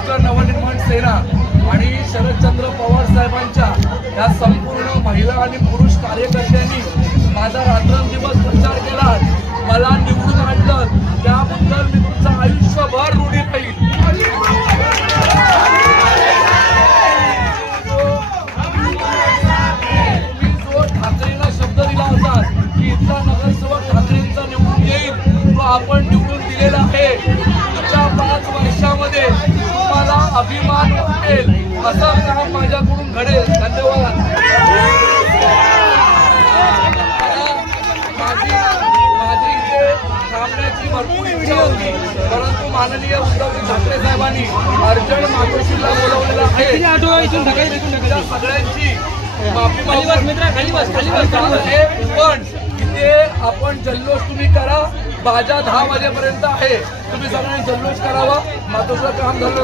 महाराष्ट्र नवनिर्माण सेना आणि शरदचंद्र पवार साहेबांच्या या संपूर्ण महिला आणि पुरुष कार्यकर्त्यांनी माझा रात्रंदिवस प्रचार केला, मला निवडून आणलं, त्याबद्दल मी तुमचं आयुष्यभर ऋणी राहील। तुम्ही जो ठाकरेंना शब्द दिला होता की इथला नगरसेवक ठाकरेंचा निवडून येईल, तो आपण निवडून दिलेला आहे। पुढच्या 5 वर्षामध्ये तुम्हाला अभिमान वाटेल असं काम माझ्याकडून घडेल। धन्यवाद। माझी इथे थांबण्याची भरपूर इच्छा होती, परंतु माननीय उद्धवजी ठाकरे साहेबांनी अर्जंट मातोश्रीला बोलवलेलं आहे। सगळ्यांची माफी पण इथे आपण जल्लोष तुम्ही करा, बाजा 10 वाजेपर्यंत आहे, तुम्ही सगळ्यांनी जल्लोष करावा। मातोश्रीला काम झालं।